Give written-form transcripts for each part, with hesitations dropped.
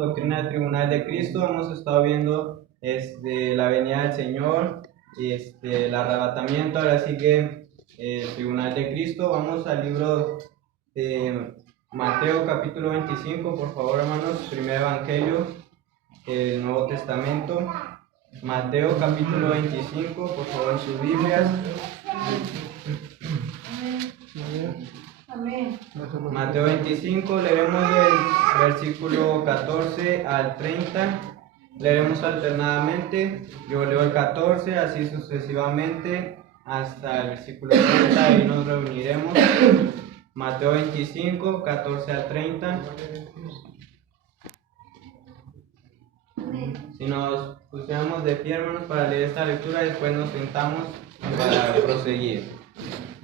doctrina del tribunal de Cristo. Hemos estado viendo la venida del Señor, el arrebatamiento. Ahora sigue el tribunal de Cristo. Vamos al libro de Mateo capítulo 25, por favor, hermanos. Primer evangelio del Nuevo Testamento. Mateo capítulo 25, por favor, en sus Biblias. Amén. Mateo 25, leeremos del versículo 14 al 30, leeremos alternadamente, yo leo el 14, así sucesivamente hasta el versículo 30 y nos reuniremos. Mateo 25, 14 al 30. Si nos pusiéramos de pie, hermanos, para leer esta lectura, después nos sentamos para proseguir.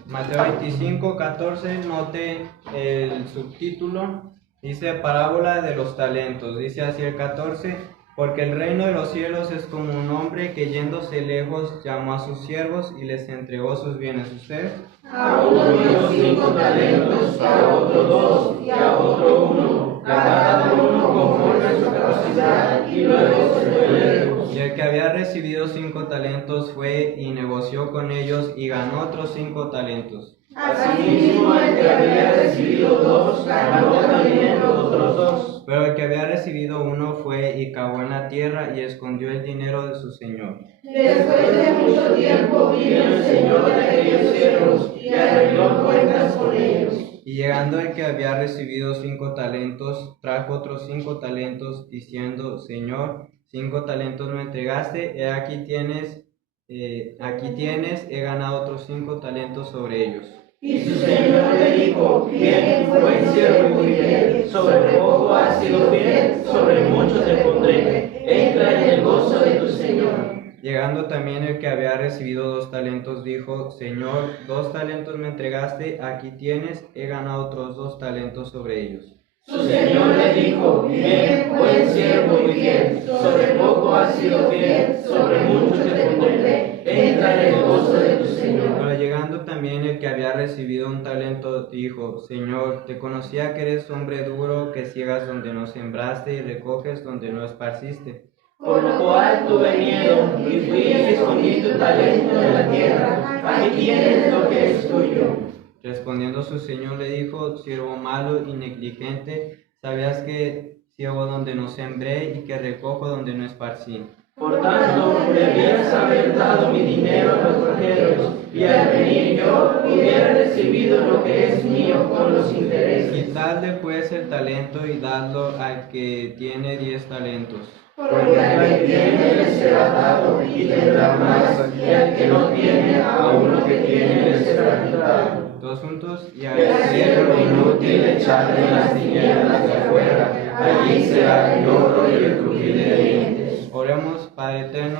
Mateo 25, 14, note el subtítulo, dice parábola de los talentos. Dice así el 14: porque el reino de los cielos es como un hombre que yéndose lejos llamó a sus siervos y les entregó sus bienes. ¿Usted? A uno dio 5 talentos, a otro 2 y a otro 1, a cada uno conforme a su capacidad, y luego se fue lejos. Y el que había recibido 5 talentos fue y negoció con ellos y ganó otros 5 talentos. Asimismo, el que había recibido 2 ganó también los otros 2. Pero el que había recibido 1 fue y cavó en la tierra y escondió el dinero de su señor. Después de mucho tiempo vino el señor de aquellos siervos y arregló cuentas con ellos. Y llegando el que había recibido 5 talentos, trajo otros 5 talentos, diciendo: Señor, 5 talentos me entregaste, aquí tienes, he ganado otros 5 talentos sobre ellos. Y su señor le dijo: bien, buen siervo y fiel, sobre poco has sido fiel, sobre mucho te pondré, entra en el gozo de tu señor. Llegando también el que había recibido 2 talentos, dijo: Señor, 2 talentos me entregaste, aquí tienes, he ganado otros 2 talentos sobre ellos. Su señor le dijo: bien, buen siervo y fiel, sobre poco has sido fiel, sobre mucho te pondré, entra en el gozo de tu señor. Pero llegando también el que había recibido 1 talento, dijo: Señor, te conocía que eres hombre duro, que ciegas donde no sembraste y recoges donde no esparciste. Por lo cual tuve miedo y fui y escondí tu talento en la tierra. Aquí tienes lo que es tuyo. Respondiendo su señor le dijo: siervo malo y negligente, sabías que ciego donde no sembré y que recojo donde no esparcí. Por tanto, debías haber dado mi dinero a los granjeros, y al venir yo hubiera recibido lo que es mío con los intereses. Quitadle pues el talento y dadlo al que tiene 10 talentos. Porque al que tiene le será dado y tendrá más, y al que no tiene, aún lo que tiene le será quitado. Todos juntos. Y El siervo inútil echadle en las tinieblas de afuera, allí será el lloro y el crujir de dientes. Oremos. Padre eterno,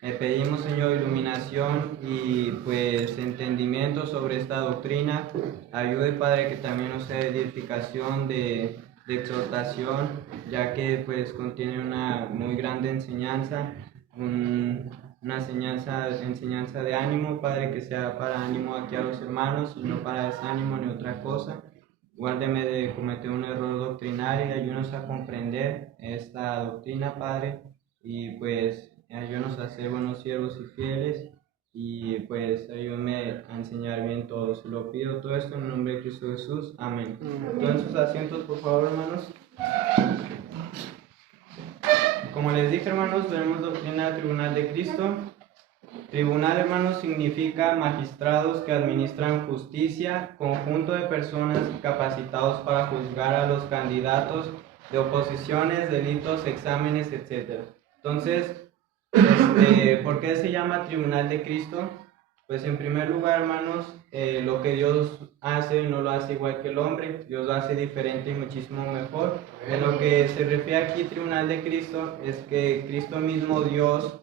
le pedimos, Señor, iluminación y pues entendimiento sobre esta doctrina. Ayude, Padre, que también nos sea edificación de exhortación, ya que pues contiene una muy grande enseñanza, una enseñanza de ánimo, Padre, que sea para ánimo aquí a los hermanos y no para desánimo ni otra cosa. Guárdeme de cometer un error doctrinario y ayúdanos a comprender esta doctrina, Padre, y pues ayúdanos a ser buenos siervos y fieles, y pues ayúdame a enseñar bien todo. Se lo pido todo esto en el nombre de Cristo Jesús. Amén. Tomen sus asientos, por favor, hermanos. Como les dije, hermanos, tenemos doctrina del tribunal de Cristo. Tribunal, hermanos, significa magistrados que administran justicia, conjunto de personas capacitados para juzgar a los candidatos de oposiciones, delitos, exámenes, etc. Entonces, ¿por qué se llama tribunal de Cristo? Pues en primer lugar, hermanos, lo que Dios hace no lo hace igual que el hombre. Dios lo hace diferente y muchísimo mejor. En lo que se refiere aquí tribunal de Cristo es que Cristo mismo, Dios,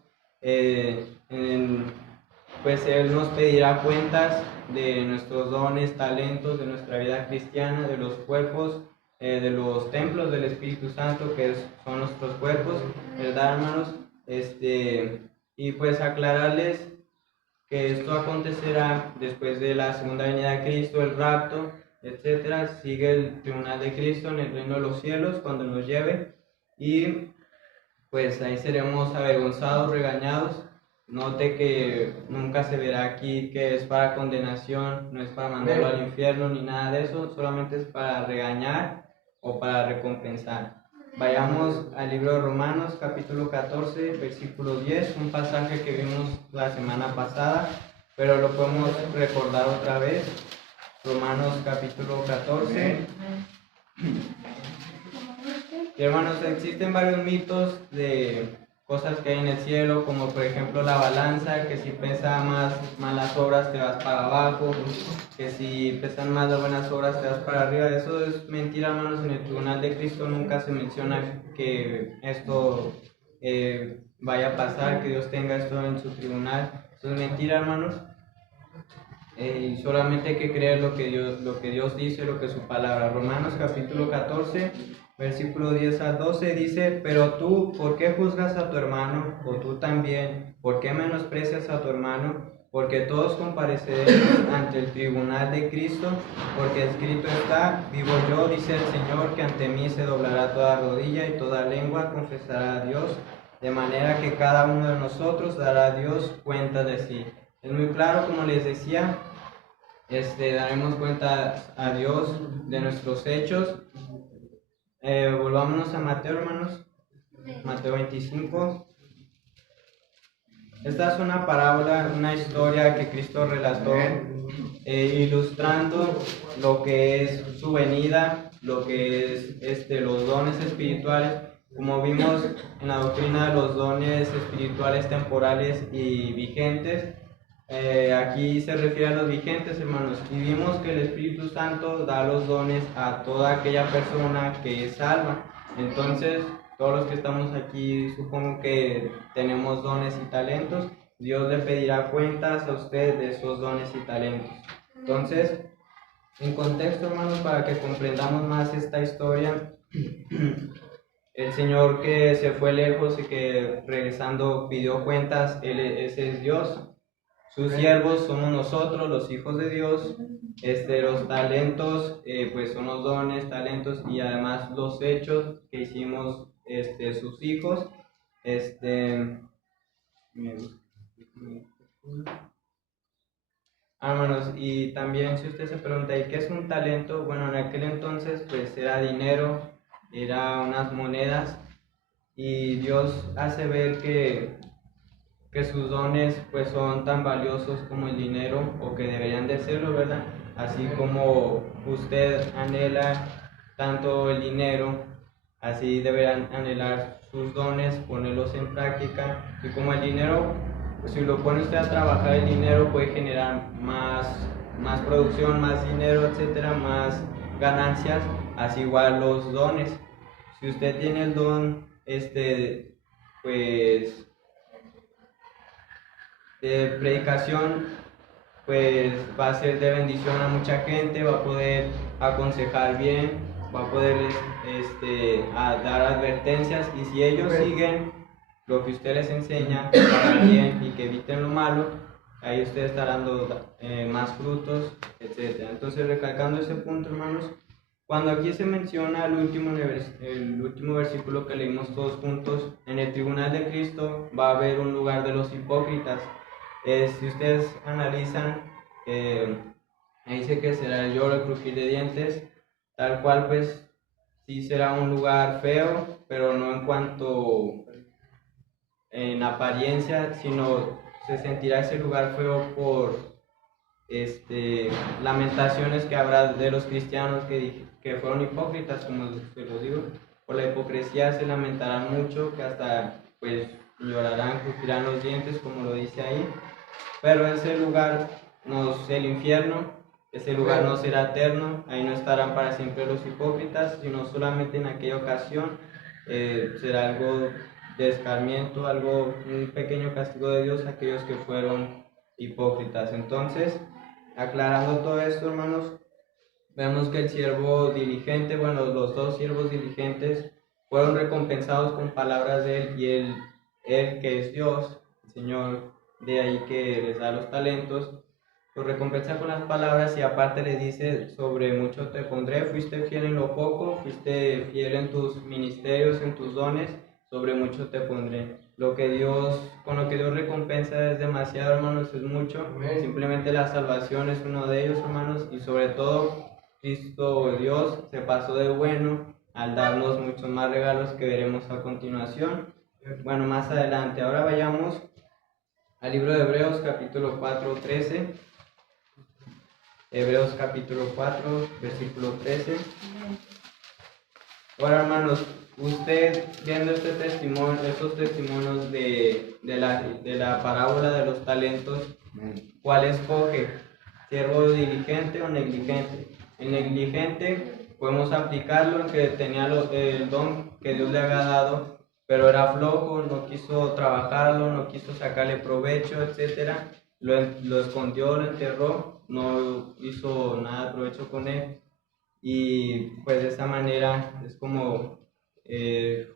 pues Él nos pedirá cuentas de nuestros dones, talentos, de nuestra vida cristiana, de los cuerpos, de los templos del Espíritu Santo, que son nuestros cuerpos, ¿verdad, hermanos? Y pues aclararles que esto acontecerá después de la segunda venida de Cristo, el rapto, etcétera. Sigue el tribunal de Cristo en el reino de los cielos cuando nos lleve. y pues ahí seremos avergonzados, regañados. Note que nunca se verá aquí que es para condenación, no es para mandarlo al infierno ni nada de eso, solamente es para regañar o para recompensar. Vayamos al libro de Romanos, capítulo 14, versículo 10, un pasaje que vimos la semana pasada, pero lo podemos recordar otra vez. Romanos, capítulo 14. Y hermanos, existen varios mitos de cosas que hay en el cielo, como por ejemplo la balanza, que si pesa más malas obras te vas para abajo, que si pesan más las buenas obras te vas para arriba. Eso es mentira, hermanos. En el tribunal de Cristo nunca se menciona que esto vaya a pasar, que Dios tenga esto en su tribunal. Eso es mentira, hermanos. Y solamente hay que creer lo que Dios dice, lo que es su palabra. Romanos capítulo 14, versículo 10 al 12 dice: pero tú, ¿por qué juzgas a tu hermano? O tú también, ¿por qué menosprecias a tu hermano? Porque todos compareceremos ante el tribunal de Cristo, porque escrito está: vivo yo, dice el Señor, que ante mí se doblará toda rodilla y toda lengua confesará a Dios, de manera que cada uno de nosotros dará a Dios cuenta de sí. Es muy claro, como les decía, daremos cuenta a Dios de nuestros hechos. Volvámonos a Mateo, hermanos. Mateo 25. Esta es una parábola, una historia que Cristo relató, ilustrando lo que es su venida, lo que es los dones espirituales. Como vimos en la doctrina, los dones espirituales temporales y vigentes. Aquí se refiere a los vigentes, hermanos, y vimos que el Espíritu Santo da los dones a toda aquella persona que es salva. Entonces, todos los que estamos aquí, supongo que tenemos dones y talentos. Dios le pedirá cuentas a usted de esos dones y talentos. Entonces, en contexto, hermanos, para que comprendamos más esta historia, el Señor que se fue lejos y que regresando pidió cuentas, ese es Dios. Sus siervos somos nosotros, los hijos de Dios. Los talentos, pues son los dones, talentos y además los hechos que hicimos sus hijos. Hermanos, y también si usted se pregunta, ¿y qué es un talento? Bueno, en aquel entonces pues era dinero, era unas monedas, y Dios hace ver que sus dones pues son tan valiosos como el dinero, o que deberían de serlo, ¿verdad? Así como usted anhela tanto el dinero, así deberán anhelar sus dones, ponerlos en práctica. Y como el dinero, pues, si lo pone usted a trabajar, el dinero puede generar más producción, más dinero, etcétera, más ganancias. Así igual los dones. Si usted tiene el don, pues de predicación, pues va a ser de bendición a mucha gente, va a poder aconsejar bien, va a poder a dar advertencias, y si ellos siguen lo que usted les enseña para bien y que eviten lo malo, ahí usted estará dando más frutos, etc. Entonces, recalcando ese punto, hermanos, cuando aquí se menciona el último versículo que leímos todos juntos: en el tribunal de Cristo va a haber un lugar de los hipócritas. Si ustedes analizan, dice que será el lloro, el crujir de dientes, tal cual, pues sí será un lugar feo, pero no en cuanto en apariencia, sino se sentirá ese lugar feo por lamentaciones que habrá de los cristianos que fueron hipócritas, como se los digo. Por la hipocresía se lamentarán mucho, que hasta pues llorarán, crujirán los dientes, como lo dice ahí. Pero ese lugar no es el infierno, ese lugar no será eterno, ahí no estarán para siempre los hipócritas, sino solamente en aquella ocasión. Será algo de escarmiento, un pequeño castigo de Dios a aquellos que fueron hipócritas. Entonces, aclarando todo esto, hermanos, vemos que el siervo diligente, bueno, los dos siervos diligentes fueron recompensados con palabras de él, y él que es Dios, el Señor, de ahí que les da los talentos, lo recompensa con las palabras y aparte le dice, sobre mucho te pondré, fuiste fiel en lo poco, fuiste fiel en tus ministerios, en tus dones, sobre mucho te pondré. Con lo que Dios recompensa es demasiado, hermanos, es mucho. Simplemente la salvación es uno de ellos, hermanos, y sobre todo Cristo Dios se pasó de bueno al darnos muchos más regalos que veremos a continuación. Bueno, más adelante. Ahora vayamos al libro de Hebreos, capítulo 4, 13. Hebreos capítulo 4, versículo 13. Ahora, hermanos, usted viendo estos testimonios de la parábola de los talentos, ¿cuál escoge? ¿Siervo diligente o negligente? El negligente podemos aplicarlo en que tenía el don que Dios le había dado, pero era flojo, no quiso trabajarlo, no quiso sacarle provecho, etcétera. Lo escondió, lo enterró, no hizo nada de provecho con él. Y pues de esta manera es como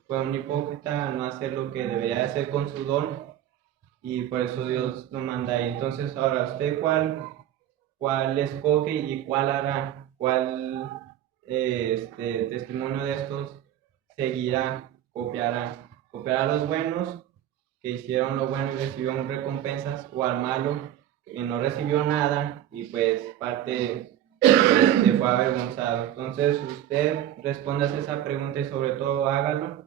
fue un hipócrita no hacer lo que debería hacer con su don, y por eso Dios lo manda ahí. Entonces, ahora, ¿usted cuál escoge y cuál hará? ¿Cuál testimonio de estos seguirá, copiará? ¿Copiará a los buenos que hicieron lo bueno y recibieron recompensas, o al malo que no recibió nada y pues parte fue avergonzado? Entonces usted responda a esa pregunta y sobre todo hágalo,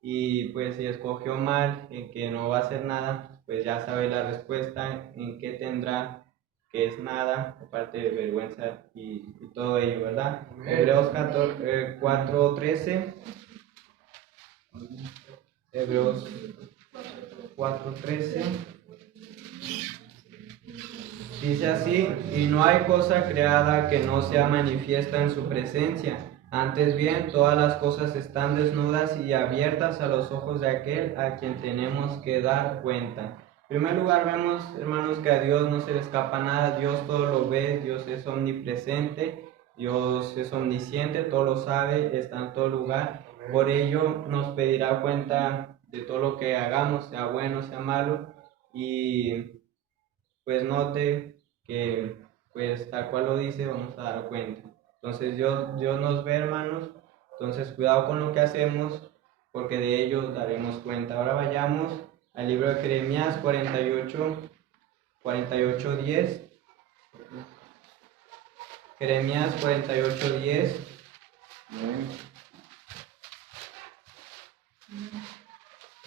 y pues si escogió mal en que no va a hacer nada, pues ya sabe la respuesta en qué tendrá, que es nada, aparte de vergüenza y todo ello, ¿verdad? Hebreos 4:13. Hebreos 4:13 dice así: y no hay cosa creada que no sea manifiesta en su presencia, antes bien todas las cosas están desnudas y abiertas a los ojos de aquel a quien tenemos que dar cuenta. En primer lugar vemos, hermanos, que a Dios no se le escapa nada, Dios todo lo ve, Dios es omnipresente, Dios es omnisciente, todo lo sabe, está en todo lugar. Por ello nos pedirá cuenta de todo lo que hagamos, sea bueno, sea malo, y pues note que pues tal cual lo dice, vamos a dar cuenta. Entonces Dios nos ve, hermanos, entonces cuidado con lo que hacemos, porque de ello daremos cuenta. Ahora vayamos al libro de Jeremías 48:10. Jeremías 48:10.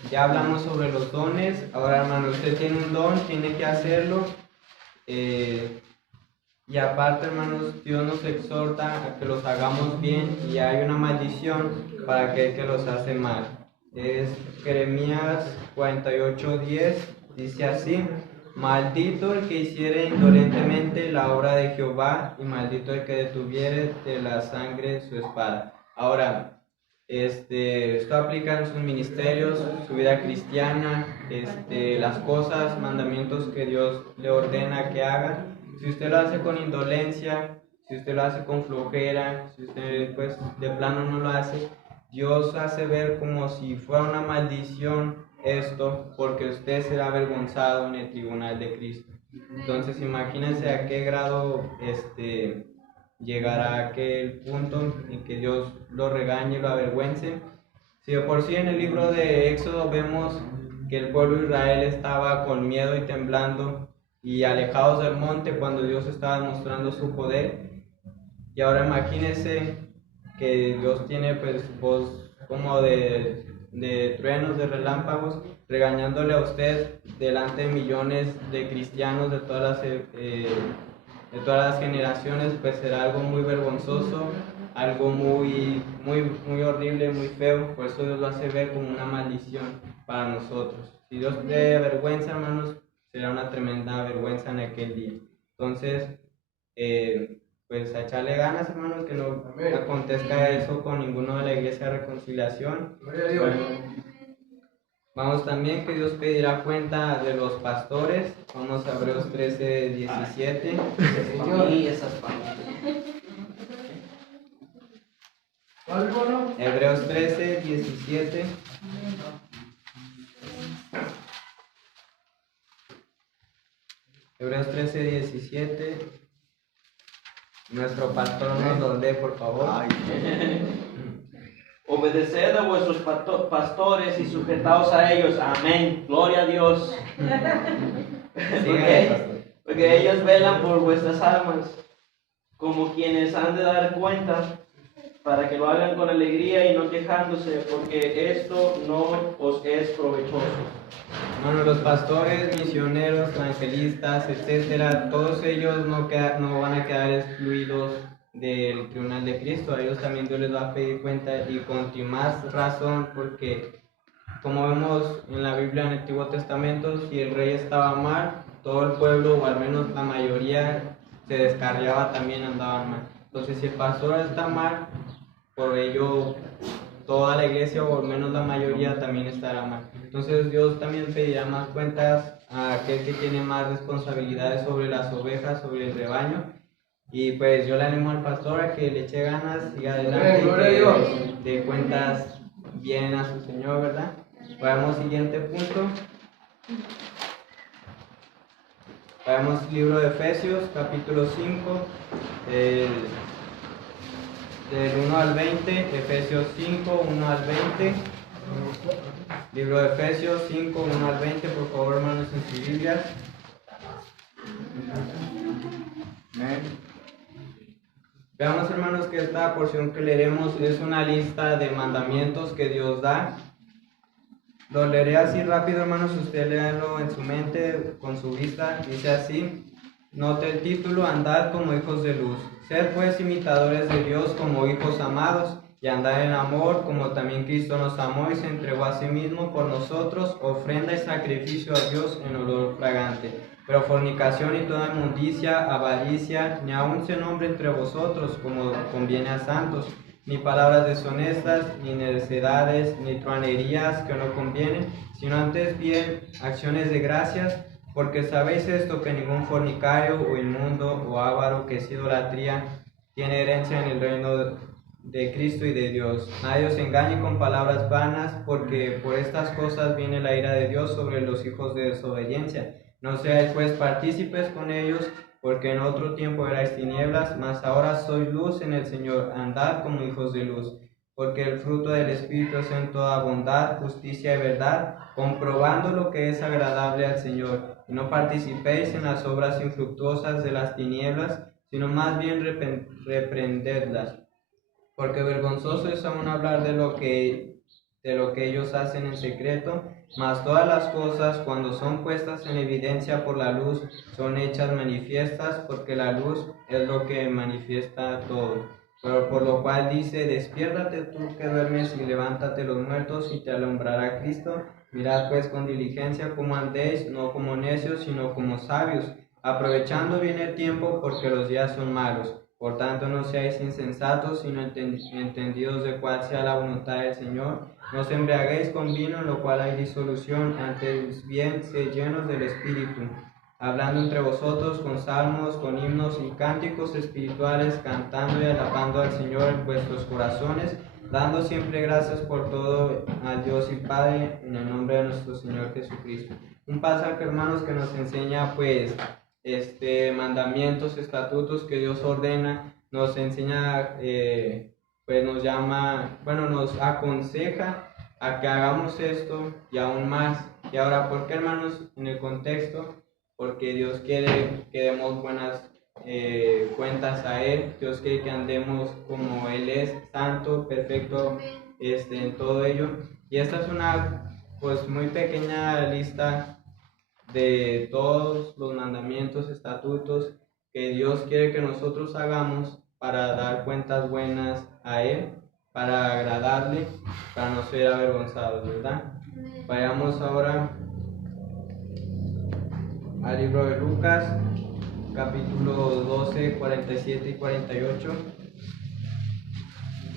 Ya hablamos sobre los dones. Ahora, hermano, usted tiene un don, tiene que hacerlo. Y aparte, hermanos, Dios nos exhorta a que los hagamos bien, y hay una maldición para aquel que los hace mal. Es Jeremías 48:10, dice así: maldito el que hiciere indolentemente la obra de Jehová, y maldito el que detuviere de la sangre su espada. Ahora, esto aplica en sus ministerios, su vida cristiana, las cosas, mandamientos que Dios le ordena que haga. Si usted lo hace con indolencia, si usted lo hace con flojera, si usted pues de plano no lo hace, Dios hace ver como si fuera una maldición esto, porque usted será avergonzado en el tribunal de Cristo. Entonces imagínense a qué grado llegará a aquel punto en que Dios lo regañe y lo avergüence. Si de por sí en el libro de Éxodo vemos que el pueblo de Israel estaba con miedo y temblando y alejados del monte cuando Dios estaba mostrando su poder, y ahora imagínense que Dios tiene pues voz como de truenos, de relámpagos, regañándole a usted delante de millones de cristianos de todas las generaciones. Pues será algo muy vergonzoso, algo muy horrible, muy feo. Por eso Dios lo hace ver como una maldición para nosotros. Si Dios te vergüenza, hermanos, será una tremenda vergüenza en aquel día. Entonces, pues a echarle ganas, hermanos, que no acontezca eso con ninguno de la iglesia de reconciliación. Vamos también que Dios pedirá cuenta de los pastores. Vamos a Hebreos 13:17. Hebreos 13:17. Hebreos 13:17. Nuestro pastor nos lo lee, por favor. Obedeced a vuestros pastores y sujetaos a ellos. Amén. Gloria a Dios. Porque ellos velan por vuestras almas, como quienes han de dar cuenta, para que lo hagan con alegría y no quejándose, porque esto no os es provechoso. Bueno, los pastores, misioneros, evangelistas, etcétera, todos ellos no van a quedar excluidos del tribunal de Cristo. A ellos también Dios les va a pedir cuenta, y con más razón, porque como vemos en la Biblia, en el Antiguo Testamento, si el rey estaba mal, todo el pueblo, o al menos la mayoría, se descarriaba, también andaban mal. Entonces, si el pastor está mal, por ello toda la iglesia, o al menos la mayoría, también estará mal. Entonces Dios también pedirá más cuentas a aquel que tiene más responsabilidades sobre las ovejas, sobre el rebaño. Y pues yo le animo al pastor a que le eche ganas, siga adelante, y que dé cuentas bien a su Señor, ¿verdad? Vamos al siguiente punto. Vamos libro de Efesios, capítulo 5, del 1 al 20, Efesios 5, 1 al 20. Libro de Efesios 5, 1 al 20, por favor, hermanos, en sus Biblias. Veamos, hermanos, que esta porción que leeremos es una lista de mandamientos que Dios da. Lo leeré así rápido, hermanos, usted léanlo en su mente, con su vista. Dice así: note el título: andad como hijos de luz. Sed pues imitadores de Dios como hijos amados, y andad en amor, como también Cristo nos amó y se entregó a sí mismo por nosotros, ofrenda y sacrificio a Dios en olor fragante. Pero fornicación y toda inmundicia, avaricia, ni aun se nombre entre vosotros, como conviene a santos, ni palabras deshonestas, ni necedades, ni truanerías que no convienen, sino antes bien acciones de gracias, porque sabéis esto, que ningún fornicario o inmundo o avaro, que es idolatría, tiene herencia en el reino de Cristo y de Dios. Nadie os engañe con palabras vanas, porque por estas cosas viene la ira de Dios sobre los hijos de desobediencia. No seáis pues partícipes con ellos, porque en otro tiempo erais tinieblas, mas ahora sois luz en el Señor. Andad como hijos de luz, porque el fruto del Espíritu es en toda bondad, justicia y verdad, comprobando lo que es agradable al Señor. Y no participéis en las obras infructuosas de las tinieblas, sino más bien reprendedlas. Porque vergonzoso es aún hablar de lo que ellos hacen en secreto, mas todas las cosas, cuando son puestas en evidencia por la luz, son hechas manifiestas, porque la luz es lo que manifiesta todo. Pero por lo cual dice: despiértate tú que duermes, y levántate los muertos, y te alumbrará Cristo. Mirad pues con diligencia cómo andéis, no como necios, sino como sabios, aprovechando bien el tiempo, porque los días son malos. Por tanto, no seáis insensatos, sino entendidos de cuál sea la voluntad del Señor. No os embriaguéis con vino, en lo cual hay disolución, antes bien sed llenos del Espíritu, hablando entre vosotros con salmos, con himnos y cánticos espirituales, cantando y alabando al Señor en vuestros corazones, dando siempre gracias por todo a Dios y Padre, en el nombre de nuestro Señor Jesucristo. Un pasaje, hermanos, que nos enseña pues mandamientos, estatutos que Dios ordena, nos enseña, pues nos aconseja a que hagamos esto y aún más. Y ahora, ¿por qué, hermanos? En el contexto, porque Dios quiere que demos buenas cuentas a Él. Dios quiere que andemos como Él es, santo, perfecto, en todo ello. Y esta es una pues muy pequeña lista de todos los mandamientos, estatutos que Dios quiere que nosotros hagamos para dar cuentas buenas a Él, para agradarle, para no ser avergonzados, ¿verdad? Vayamos ahora al libro de Lucas, capítulo 12, 47 y 48.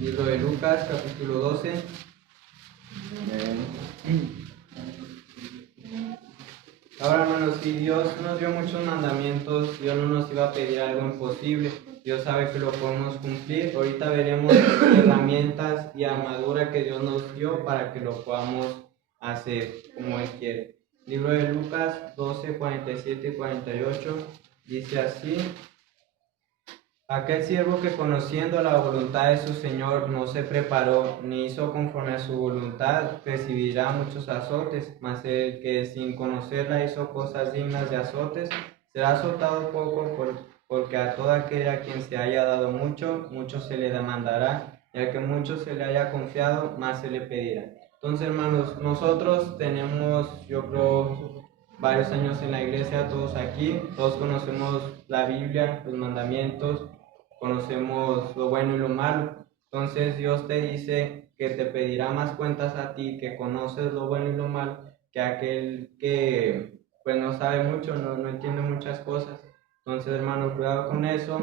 Libro de Lucas, capítulo 12. Ahora, hermanos, si Dios nos dio muchos mandamientos, Dios no nos iba a pedir algo imposible. Dios sabe que lo podemos cumplir. Ahorita veremos herramientas y armadura que Dios nos dio para que lo podamos hacer como Él quiere. Libro de Lucas 12, 47 y 48 dice así: aquel siervo que conociendo la voluntad de su Señor no se preparó ni hizo conforme a su voluntad, recibirá muchos azotes, mas el que sin conocerla hizo cosas dignas de azotes, será azotado poco, porque a todo aquel a quien se haya dado mucho, mucho se le demandará, y al que mucho se le haya confiado, más se le pedirá. Entonces, hermanos, nosotros tenemos, yo creo, varios años en la iglesia, todos aquí, todos conocemos la Biblia, los mandamientos, conocemos lo bueno y lo malo. Entonces Dios te dice que te pedirá más cuentas a ti, que conoces lo bueno y lo malo, que aquel que pues no sabe mucho, no entiende muchas cosas. Entonces, hermano, cuidado con eso.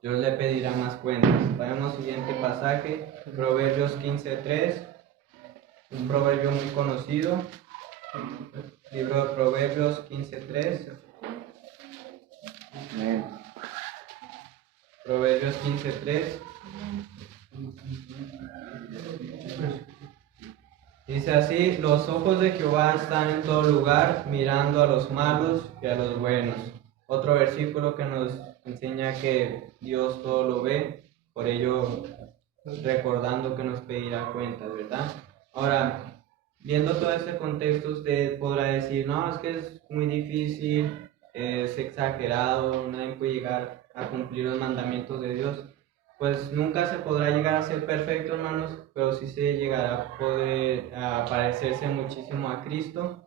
Dios le pedirá más cuentas. Vayamos al siguiente pasaje, Proverbios 15:3, un proverbio muy conocido. Libro de Proverbios 15:3. Proverbios 15:3. Dice así: los ojos de Jehová están en todo lugar, mirando a los malos y a los buenos. Otro versículo que nos enseña que Dios todo lo ve, por ello recordando que nos pedirá cuentas, ¿verdad? Ahora, viendo todo este contexto, usted podrá decir: no, es que es muy difícil, es exagerado, nadie puede llegar a cumplir los mandamientos de Dios. Pues nunca se podrá llegar a ser perfecto, hermanos, pero sí se llegará a poder parecerse muchísimo a Cristo.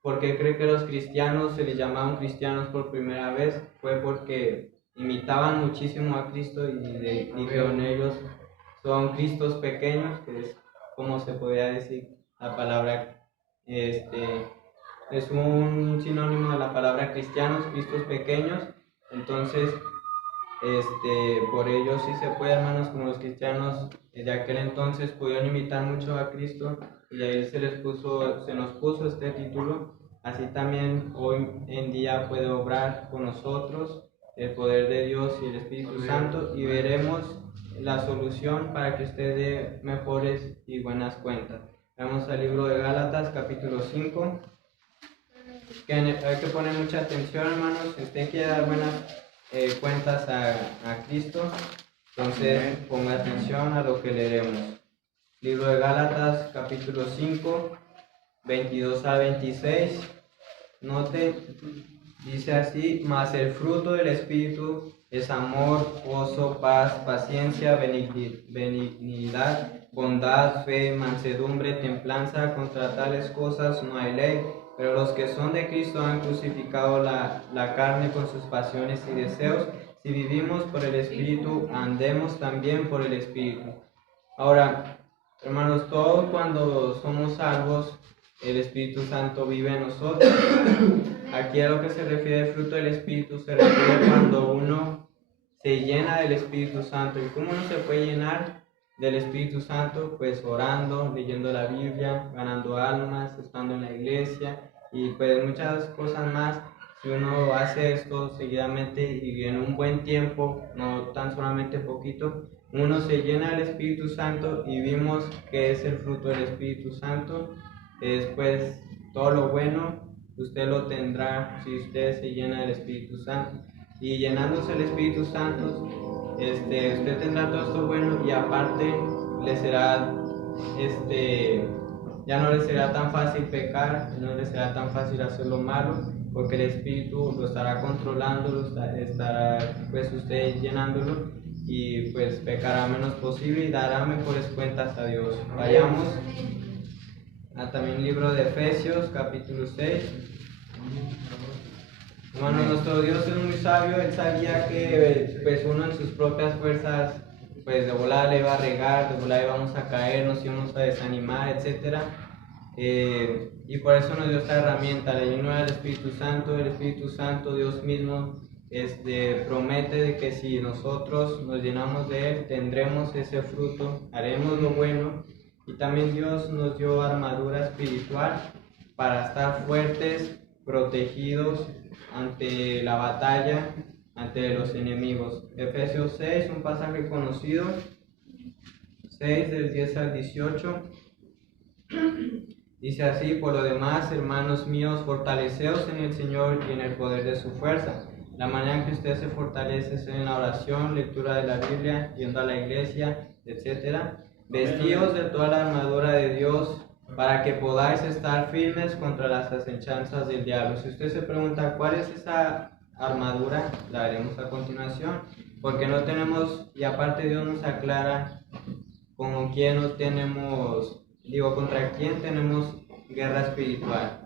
¿Por qué cree que los cristianos se les llamaban cristianos por primera vez? Fue porque imitaban muchísimo a Cristo y dijeron ellos: son Cristos pequeños, que es como se podría decir la palabra, es un sinónimo de la palabra cristianos, Cristos pequeños. Entonces, por ello sí se puede, hermanos, como los cristianos de aquel entonces pudieron imitar mucho a Cristo y ahí se nos puso este título. Así también hoy en día puede obrar con nosotros el poder de Dios y el Espíritu Santo, y veremos la solución para que usted dé mejores y buenas cuentas. Vamos al libro de Gálatas, capítulo 5. Que hay que poner mucha atención, hermanos. Si usted quiere dar buenas cuentas a Cristo, entonces ponga atención a lo que leeremos. Libro de Gálatas, capítulo 5, 22 a 26. Note, dice así: mas el fruto del Espíritu es amor, gozo, paz, paciencia, benignidad, bondad, fe, mansedumbre, templanza. Contra tales cosas no hay ley. Pero los que son de Cristo han crucificado la carne con sus pasiones y deseos. Si vivimos por el Espíritu, andemos también por el Espíritu. Ahora, hermanos, todos cuando somos salvos, el Espíritu Santo vive en nosotros. Aquí a lo que se refiere el fruto del Espíritu se refiere cuando uno se llena del Espíritu Santo. ¿Y cómo uno se puede llenar del Espíritu Santo? Pues orando, leyendo la Biblia, ganando almas, estando en la iglesia y pues muchas cosas más. Si uno hace esto seguidamente y en un buen tiempo, no tan solamente poquito, uno se llena del Espíritu Santo, y vimos que es el fruto del Espíritu Santo. Es pues todo lo bueno, usted lo tendrá si usted se llena del Espíritu Santo. Y llenándose del Espíritu Santo, usted tendrá todo esto bueno, y aparte le será, ya no le será tan fácil pecar, no le será tan fácil hacer lo malo, porque el Espíritu lo estará controlando, estará pues usted llenándolo, y pues pecará menos posible y dará mejores cuentas a Dios. Vayamos también libro de Efesios, capítulo 6. Hermano, nuestro Dios es muy sabio. Él sabía que pues uno en sus propias fuerzas pues de volada le iba a regar, de volada íbamos a caer, nos íbamos a desanimar, etc. Y por eso nos dio esta herramienta, la llenura del Espíritu Santo. El Espíritu Santo, Dios mismo, promete de que si nosotros nos llenamos de Él, tendremos ese fruto, haremos lo bueno. Y también Dios nos dio armadura espiritual para estar fuertes, protegidos ante la batalla, ante los enemigos. Efesios 6, un pasaje conocido, 6 del 10 al 18. Dice así: por lo demás, hermanos míos, fortaleceos en el Señor y en el poder de su fuerza. La manera en que usted se fortalece es en la oración, lectura de la Biblia, yendo a la iglesia, etc. Vestíos de toda la armadura de Dios para que podáis estar firmes contra las asechanzas del diablo. Si usted se pregunta cuál es esa armadura, la veremos a continuación, porque no tenemos, y aparte Dios nos aclara con quién nos tenemos, contra quién tenemos guerra espiritual.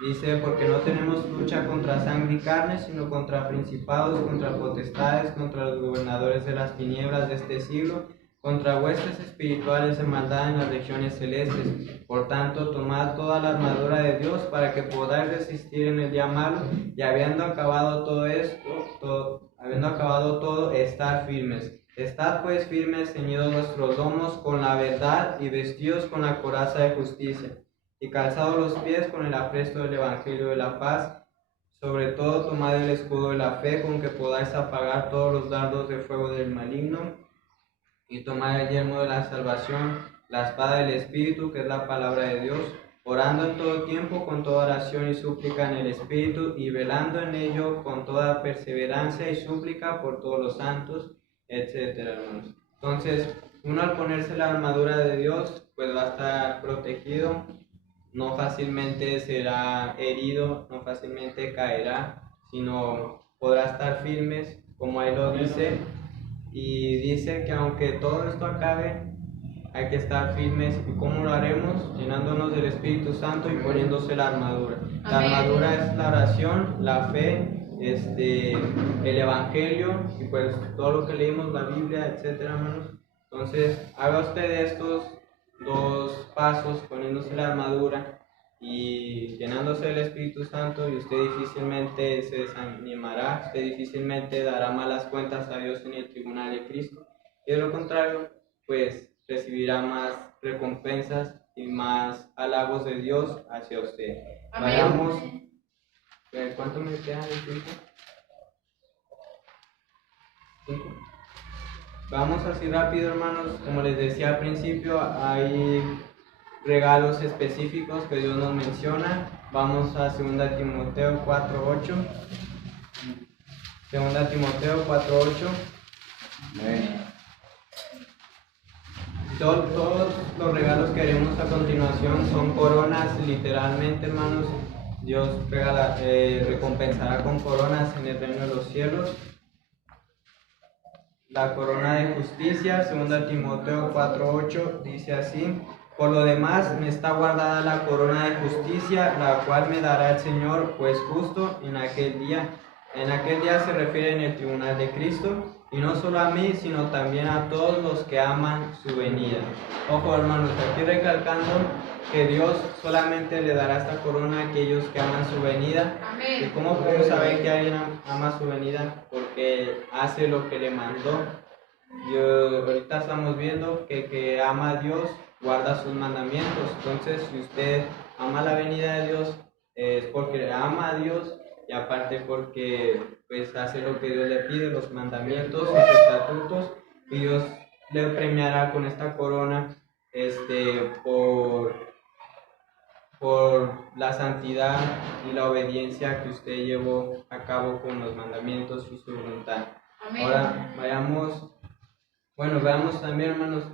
Dice: porque no tenemos lucha contra sangre y carne, sino contra principados, contra potestades, contra los gobernadores de las tinieblas de este siglo, contra huestes espirituales de maldad en las regiones celestes. Por tanto, tomad toda la armadura de Dios para que podáis resistir en el día malo, y habiendo acabado todo, estar firmes. Estad pues firmes, ceñidos vuestros lomos con la verdad, y vestidos con la coraza de justicia, y calzados los pies con el apresto del evangelio de la paz. Sobre todo, tomad el escudo de la fe, con que podáis apagar todos los dardos de fuego del maligno, y tomad el yelmo de la salvación, la espada del Espíritu, que es la palabra de Dios, orando en todo tiempo con toda oración y súplica en el Espíritu, y velando en ello con toda perseverancia y súplica por todos los santos, etcétera, hermanos. Entonces, uno al ponerse la armadura de Dios, pues va a estar protegido, no fácilmente será herido, no fácilmente caerá, sino podrá estar firmes, como ahí lo dice. Y dice que aunque todo esto acabe, hay que estar firmes. ¿Y cómo lo haremos? Llenándonos del Espíritu Santo y poniéndose la armadura. La armadura es la oración, la fe, el Evangelio, y pues todo lo que leímos, la Biblia, etcétera, hermanos. Entonces, haga usted estos dos pasos, poniéndose la armadura y llenándose del Espíritu Santo, y usted difícilmente se desanimará, usted difícilmente dará malas cuentas a Dios en el tribunal de Cristo, y de lo contrario, pues recibirá más recompensas y más halagos de Dios hacia usted. Amén. Vayamos. ¿Cuánto me queda de tiempo? 5. Vamos así rápido, hermanos. Como les decía al principio, hay regalos específicos que Dios nos menciona. Vamos a 2 Timoteo 4:8. 2 Timoteo 4:8. Todos los regalos que haremos a continuación son coronas, literalmente, hermanos. Dios recompensará con coronas en el reino de los cielos. La corona de justicia, 2 Timoteo 4:8, dice así: por lo demás, me está guardada la corona de justicia, la cual me dará el Señor, pues justo en aquel día. En aquel día se refiere en el tribunal de Cristo, y no solo a mí, sino también a todos los que aman su venida. Ojo, hermanos, aquí recalcando que Dios solamente le dará esta corona a aquellos que aman su venida. Amén. ¿Y cómo podemos saber que alguien ama su venida? Porque hace lo que le mandó. Ahorita estamos viendo que ama a Dios guarda sus mandamientos. Entonces, si usted ama la venida de Dios, es porque ama a Dios, y aparte porque pues hace lo que Dios le pide, los mandamientos, los estatutos, y Dios le premiará con esta corona por la santidad y la obediencia que usted llevó a cabo con los mandamientos y su voluntad. Amén. Ahora veamos también, hermanos,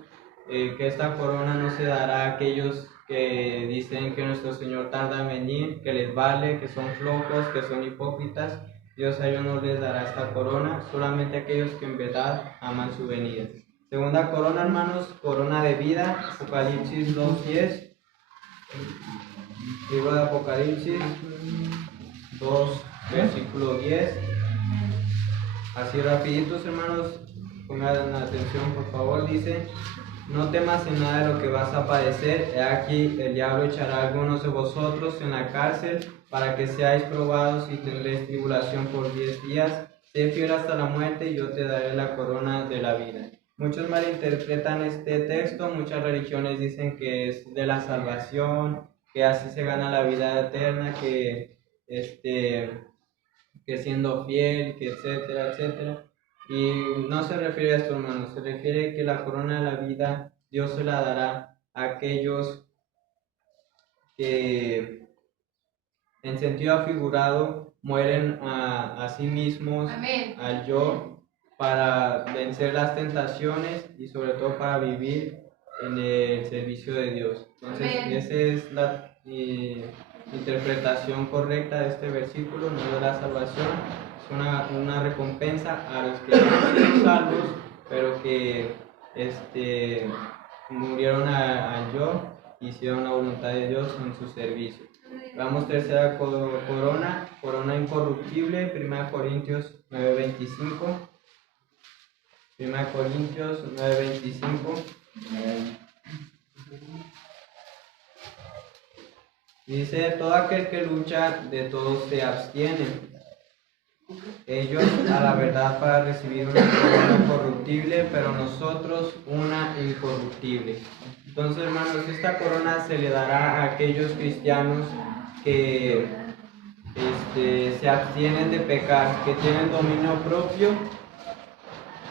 que esta corona no se dará a aquellos que dicen que nuestro Señor tarda en venir, que les vale, que son flojos, que son hipócritas. Dios a ellos no les dará esta corona, solamente a aquellos que en verdad aman su venida. Segunda corona, hermanos, corona de vida, Apocalipsis 2:10. Libro de Apocalipsis 2, versículo 10. Así rapiditos, hermanos, pongan atención por favor. Dice: no temas en nada de lo que vas a padecer. He aquí, el diablo echará a algunos de vosotros en la cárcel para que seáis probados, y tendréis tribulación por 10 días. Sé fiel hasta la muerte, y yo te daré la corona de la vida. Muchos malinterpretan este texto. Muchas religiones dicen que es de la salvación, que así se gana la vida eterna, que siendo fiel, que etcétera, etcétera. Y no se refiere a esto, hermanos, se refiere a que la corona de la vida Dios se la dará a aquellos que en sentido figurado mueren a sí mismos, Amén. al yo, para vencer las tentaciones y sobre todo para vivir en el servicio de Dios. Entonces, Amén. esa es la interpretación correcta de este versículo, no de la salvación. Es una recompensa a los que no han sido salvos, pero que murieron al yo, hicieron la voluntad de Dios en su servicio. Vamos, tercera corona incorruptible, 1 Corintios 9:25. 1 Corintios 9:25. Dice, todo aquel que lucha, de todos se abstiene. Ellos a la verdad para recibir una corona corruptible, pero nosotros una incorruptible. Entonces, hermanos, esta corona se le dará a aquellos cristianos que se abstienen de pecar, que tienen dominio propio,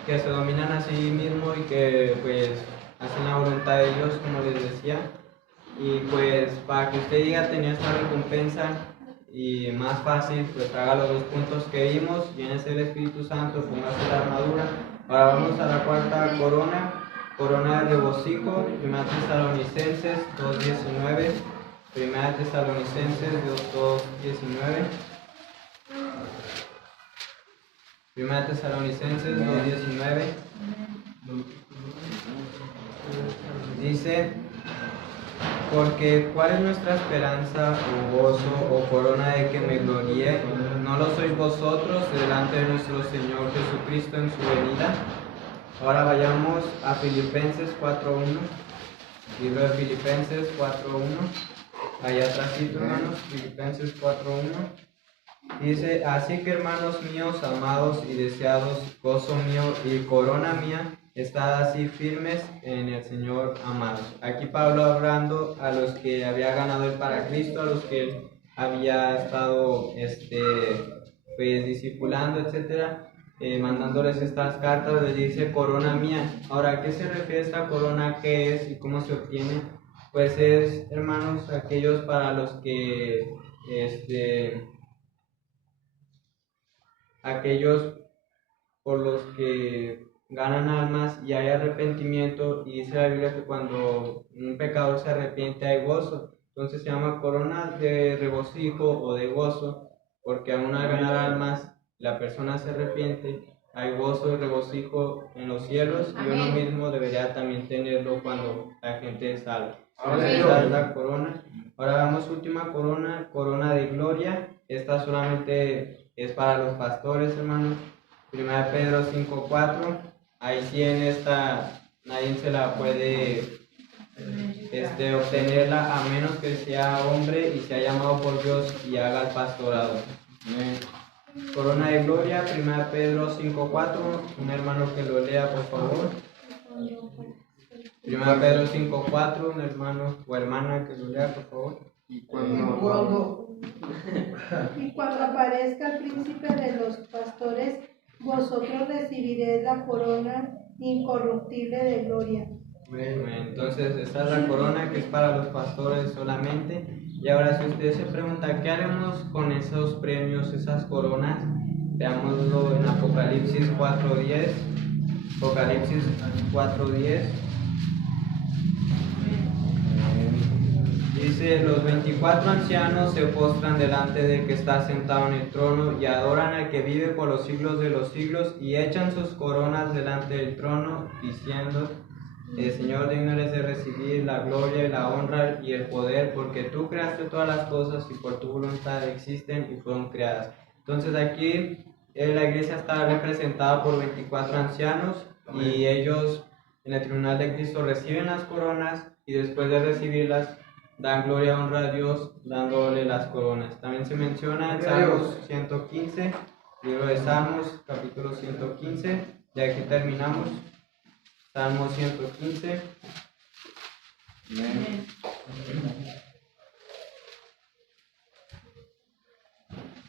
que se dominan a sí mismos y que pues hacen la voluntad de Dios, como les decía. Y pues para que usted diga tener esta recompensa y más fácil, pues haga los 2 puntos que vimos, llénese el Espíritu Santo, póngase la armadura. Ahora vamos a la cuarta corona de regocijo, 1 Tesalonicenses 2:19. 1 Tesalonicenses 2:19. 1 Tesalonicenses 2:19. Dice, porque ¿cuál es nuestra esperanza o gozo o corona de que me gloríe? ¿No lo sois vosotros delante de nuestro Señor Jesucristo en su venida? Ahora vayamos a Filipenses 4:1. Libro de Filipenses 4:1. Allá atrásito, hermanos, Filipenses 4:1. Dice, así que hermanos míos, amados y deseados, gozo mío y corona mía, estad así firmes en el Señor, amados. Aquí Pablo hablando a los que había ganado el para Cristo, a los que él había estado pues discipulando, etcétera, mandándoles estas cartas, les dice corona mía. Ahora, ¿a qué se refiere esta corona? ¿Qué es y cómo se obtiene? Pues es, hermanos, aquellos para los que aquellos por los que ganan almas y hay arrepentimiento, y dice la Biblia que cuando un pecador se arrepiente hay gozo. Entonces se llama corona de regocijo o de gozo, porque aún al ganar almas la persona se arrepiente, hay gozo y regocijo en los cielos. Amén. Y uno mismo debería también tenerlo cuando la gente es salva. Amén. Esta es la corona. Ahora vamos, última corona de gloria. Esta solamente es para los pastores, hermanos. 1 Pedro 5:4. Ahí sí en esta nadie se la puede obtenerla a menos que sea hombre y sea llamado por Dios y haga el pastorado. Corona de gloria, 1 Pedro 5:4. Un hermano que lo lea, por favor. 1 Pedro 5:4. Un hermano o hermana que lo lea, por favor. Y cuando aparezca el príncipe de los pastores, vosotros recibiréis la corona incorruptible de gloria. Entonces, esta es la corona que es para los pastores solamente. Y ahora, si usted se pregunta, ¿qué haremos con esos premios, esas coronas? Veámoslo en Apocalipsis 4:10. Apocalipsis 4:10. Dice, los 24 ancianos se postran delante del que está sentado en el trono y adoran al que vive por los siglos de los siglos y echan sus coronas delante del trono diciendo, Señor, digno eres de recibir la gloria y la honra y el poder, porque tú creaste todas las cosas y por tu voluntad existen y fueron creadas. Entonces aquí la iglesia está representada por 24 ancianos. Amén. Y ellos en el tribunal de Cristo reciben las coronas y después de recibirlas dan gloria y honra a Dios dándole las coronas. También se menciona en Salmos 115, libro de Salmos, capítulo 115, y aquí terminamos. Salmo 115. Amén.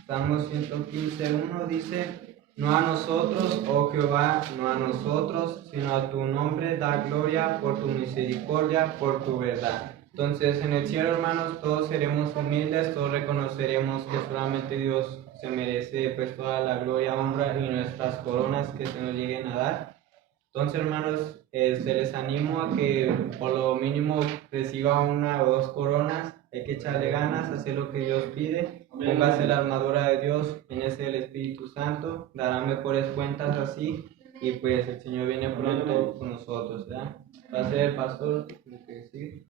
Salmo 115:1 dice, no a nosotros, oh Jehová, no a nosotros, sino a tu nombre da gloria por tu misericordia, por tu verdad. Entonces, en el cielo, hermanos, todos seremos humildes, todos reconoceremos que solamente Dios se merece pues toda la gloria, honra y nuestras coronas que se nos lleguen a dar. Entonces, hermanos, se les animo a que por lo mínimo reciba 1 o 2 coronas. Hay que echarle ganas, hacer lo que Dios pide. Póngase la armadura de Dios, llénese del Espíritu Santo, dará mejores cuentas así. Y pues el Señor viene pronto con nosotros, ¿verdad? Va a ser el pastor el que sigue.